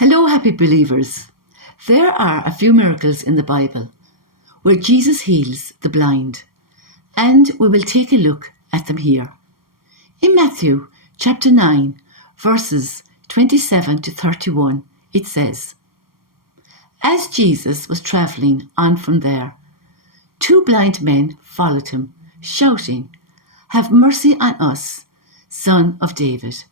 Hello, happy believers. There are a few miracles in the Bible where Jesus heals the blind, and we will take a look at them here. In Matthew chapter 9, verses 27 to 31, it says, As Jesus was travelling on from there, two blind men followed him, shouting, Have mercy on us, Son of David.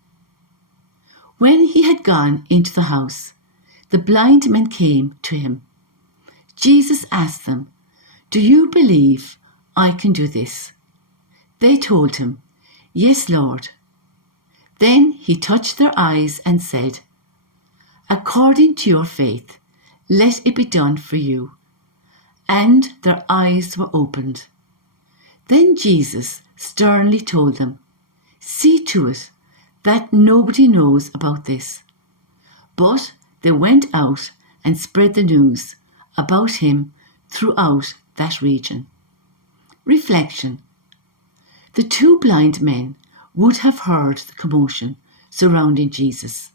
When he had gone into the house, the blind men came to him. Jesus asked them, Do you believe I can do this? They told him, Yes, Lord. Then he touched their eyes and said, According to your faith, let it be done for you. And their eyes were opened. Then Jesus sternly told them, See to it that nobody knows about this. But they went out and spread the news about him throughout that region. Reflection. The two blind men would have heard the commotion surrounding Jesus.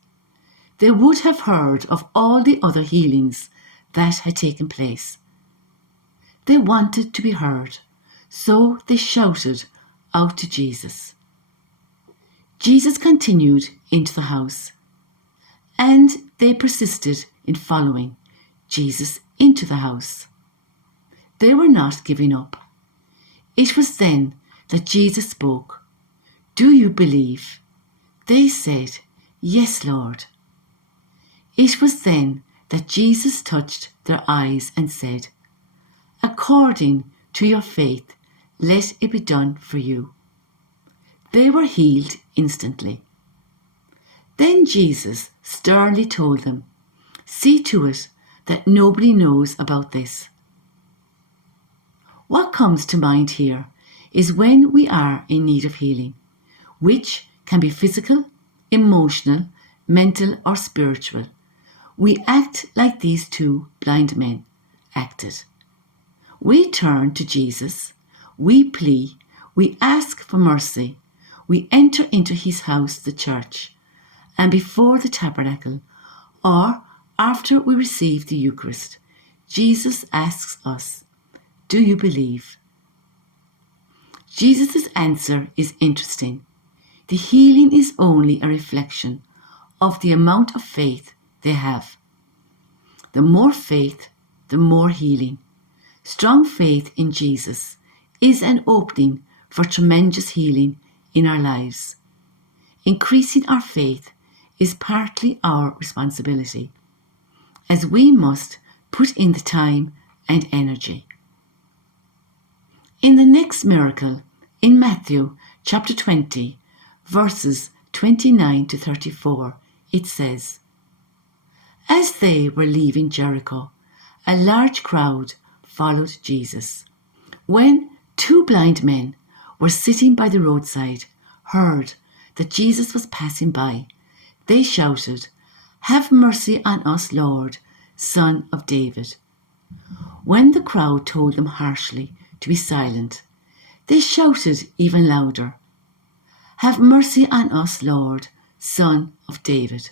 They would have heard of all the other healings that had taken place. They wanted to be heard, so they shouted out to Jesus. Jesus continued into the house, and they persisted in following Jesus into the house. They were not giving up. It was then that Jesus spoke. Do you believe? They said, Yes, Lord. It was then that Jesus touched their eyes and said, According to your faith, let it be done for you. They were healed instantly. Then Jesus sternly told them, See to it that nobody knows about this. What comes to mind here is when we are in need of healing, which can be physical, emotional, mental, or spiritual. We act like these two blind men acted. We turn to Jesus, we plea, we ask for mercy, we enter into his house, the church, and before the tabernacle, or after we receive the Eucharist, Jesus asks us, Do you believe? Jesus' answer is interesting. The healing is only a reflection of the amount of faith they have. The more faith, the more healing. Strong faith in Jesus is an opening for tremendous healing in our lives. Increasing our faith is partly our responsibility, as we must put in the time and energy. In the next miracle, in Matthew chapter 20, verses 29 to 34, it says, As they were leaving Jericho, a large crowd followed Jesus. When two blind men were sitting by the roadside, heard that Jesus was passing by, they shouted, Have mercy on us, Lord, Son of David. When the crowd told them harshly to be silent, they shouted even louder, Have mercy on us, Lord, Son of David.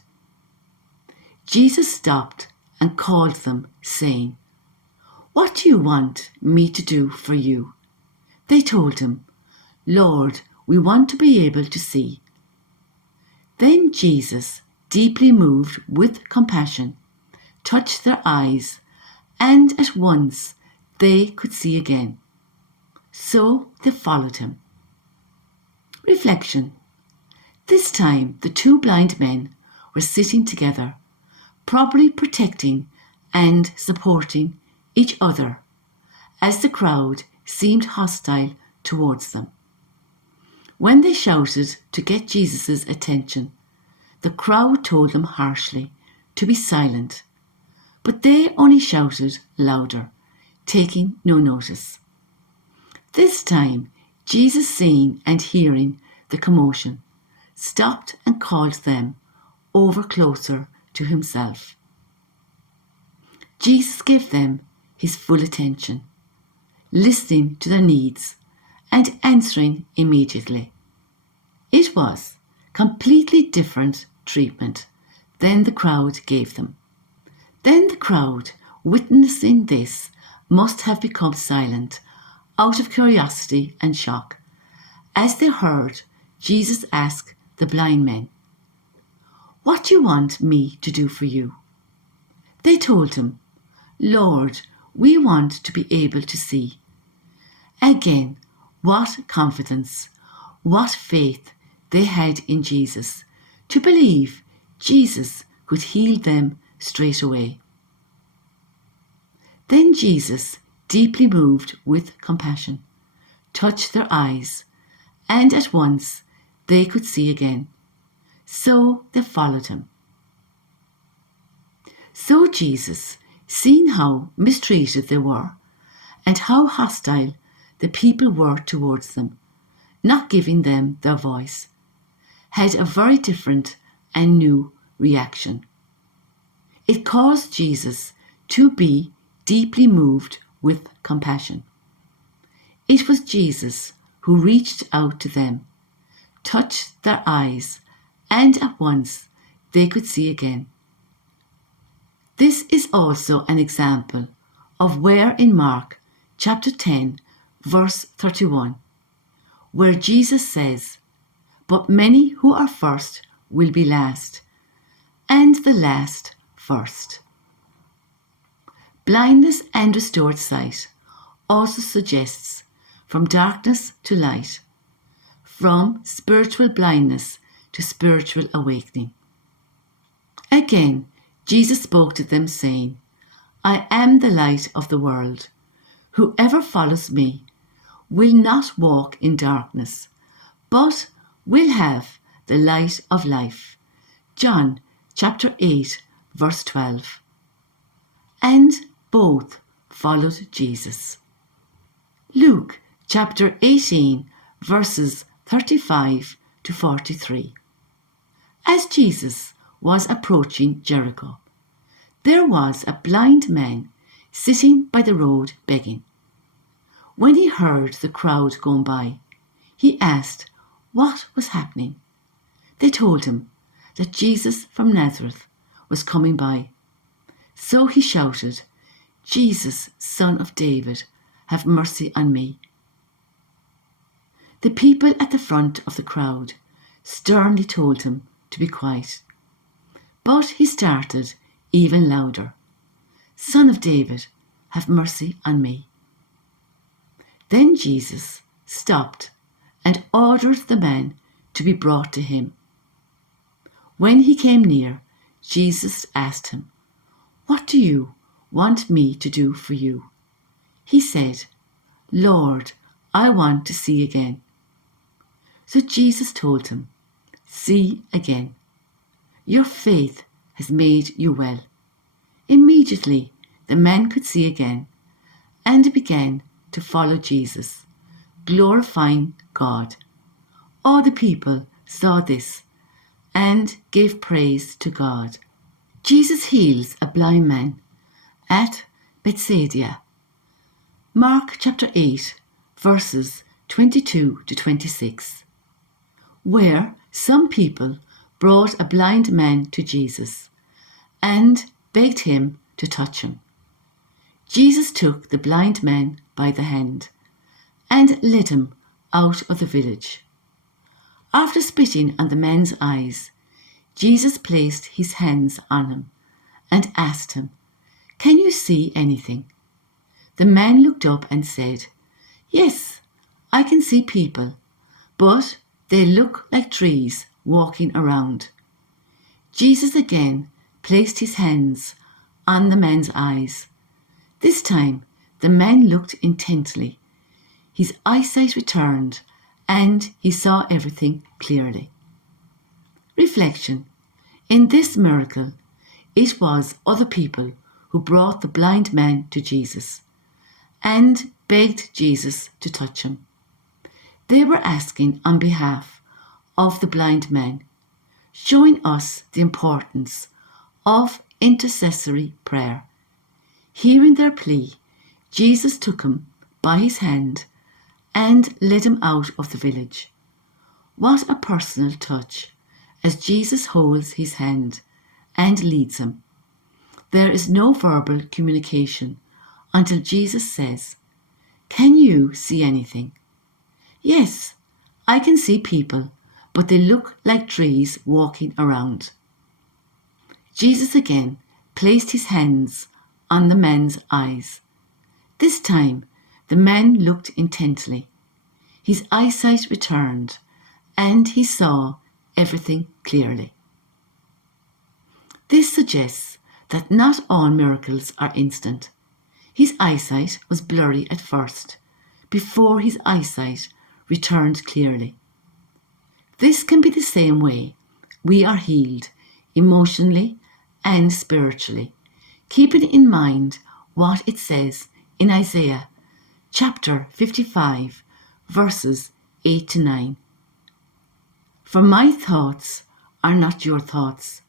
Jesus stopped and called them, saying, What do you want me to do for you? They told him, Lord, we want to be able to see. Then Jesus, deeply moved with compassion, touched their eyes, and at once they could see again. So they followed him. Reflection. This time the two blind men were sitting together, probably protecting and supporting each other, as the crowd seemed hostile towards them. When they shouted to get Jesus' attention, the crowd told them harshly to be silent, but they only shouted louder, taking no notice. This time, Jesus, seeing and hearing the commotion, stopped and called them over closer to himself. Jesus gave them his full attention, listening to their needs and answering immediately. It was completely different treatment than the crowd gave them. Then the crowd, witnessing this, must have become silent, out of curiosity and shock, as they heard Jesus ask the blind men, "What do you want me to do for you?" They told him, "Lord, we want to be able to see." Again, what confidence, what faith they had in Jesus, to believe Jesus could heal them straight away. Then Jesus, deeply moved with compassion, touched their eyes, and at once they could see again. So they followed him. So Jesus, seeing how mistreated they were, and how hostile the people were towards them, not giving them their voice, had a very different and new reaction. It caused Jesus to be deeply moved with compassion. It was Jesus who reached out to them, touched their eyes, and at once they could see again. This is also an example of where in Mark chapter 10, verse 31, where Jesus says, "But many who are first will be last, and the last first." Blindness and restored sight also suggests from darkness to light, from spiritual blindness to spiritual awakening. Again, Jesus spoke to them saying, "I am the light of the world. Whoever follows me will not walk in darkness, but will have the light of life." John chapter 8, verse 12. And both followed Jesus. Luke chapter 18, verses 35 to 43. As Jesus was approaching Jericho, there was a blind man sitting by the road begging. When he heard the crowd going by, he asked what was happening. They told him that Jesus from Nazareth was coming by. So he shouted, "Jesus, Son of David, have mercy on me." The people at the front of the crowd sternly told him to be quiet. But he started even louder, "Son of David, have mercy on me." Then Jesus stopped and ordered the man to be brought to him. When he came near, Jesus asked him, "What do you want me to do for you?" He said, "Lord, I want to see again." So Jesus told him, "See again. Your faith has made you well." Immediately the man could see again and began to follow Jesus, glorifying God. All the people saw this and gave praise to God. Jesus heals a blind man at Bethsaida. Mark chapter 8, verses 22 to 26, where some people brought a blind man to Jesus and begged him to touch him. Jesus took the blind man by the hand and led him out of the village. After spitting on the man's eyes, Jesus placed his hands on him and asked him, "Can you see anything?" The man looked up and said, "Yes, I can see people, but they look like trees walking around." Jesus again placed his hands on the man's eyes. This time the man looked intently. His eyesight returned and he saw everything clearly. Reflection. In this miracle, it was other people who brought the blind man to Jesus and begged Jesus to touch him. They were asking on behalf of the blind man, showing us the importance of intercessory prayer. Hearing their plea, Jesus took him by his hand and led him out of the village. What a personal touch as Jesus holds his hand and leads him. There is no verbal communication until Jesus says, "Can you see anything?" "Yes, I can see people, but they look like trees walking around." Jesus again placed his hands on the man's eyes. This time, the man looked intently. His eyesight returned, and he saw everything clearly. This suggests that not all miracles are instant. His eyesight was blurry at first, before his eyesight returned clearly. This can be the same way we are healed emotionally and spiritually, keeping in mind what it says in Isaiah chapter 55, verses 8 to 9. "For my thoughts are not your thoughts,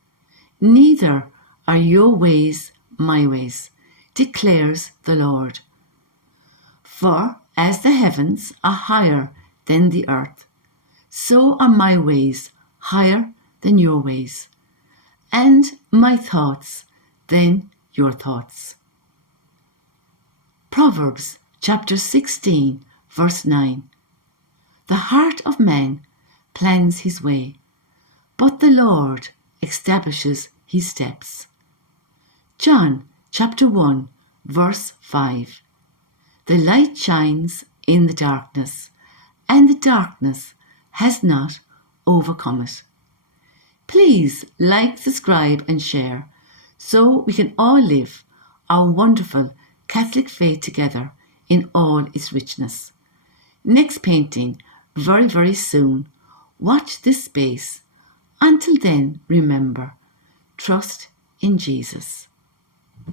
neither are your ways my ways, declares the Lord. For as the heavens are higher than the earth, so are my ways higher than your ways, and my thoughts than your thoughts." Proverbs chapter 16, verse 9. "The heart of man plans his way, but the Lord establishes his steps." John chapter 1, verse 5. "The light shines in the darkness, and the darkness has not overcome it." Please like, subscribe and share so we can all live our wonderful Catholic faith together in all its richness. Next painting very, very soon. Watch this space. Until then, remember, trust in Jesus.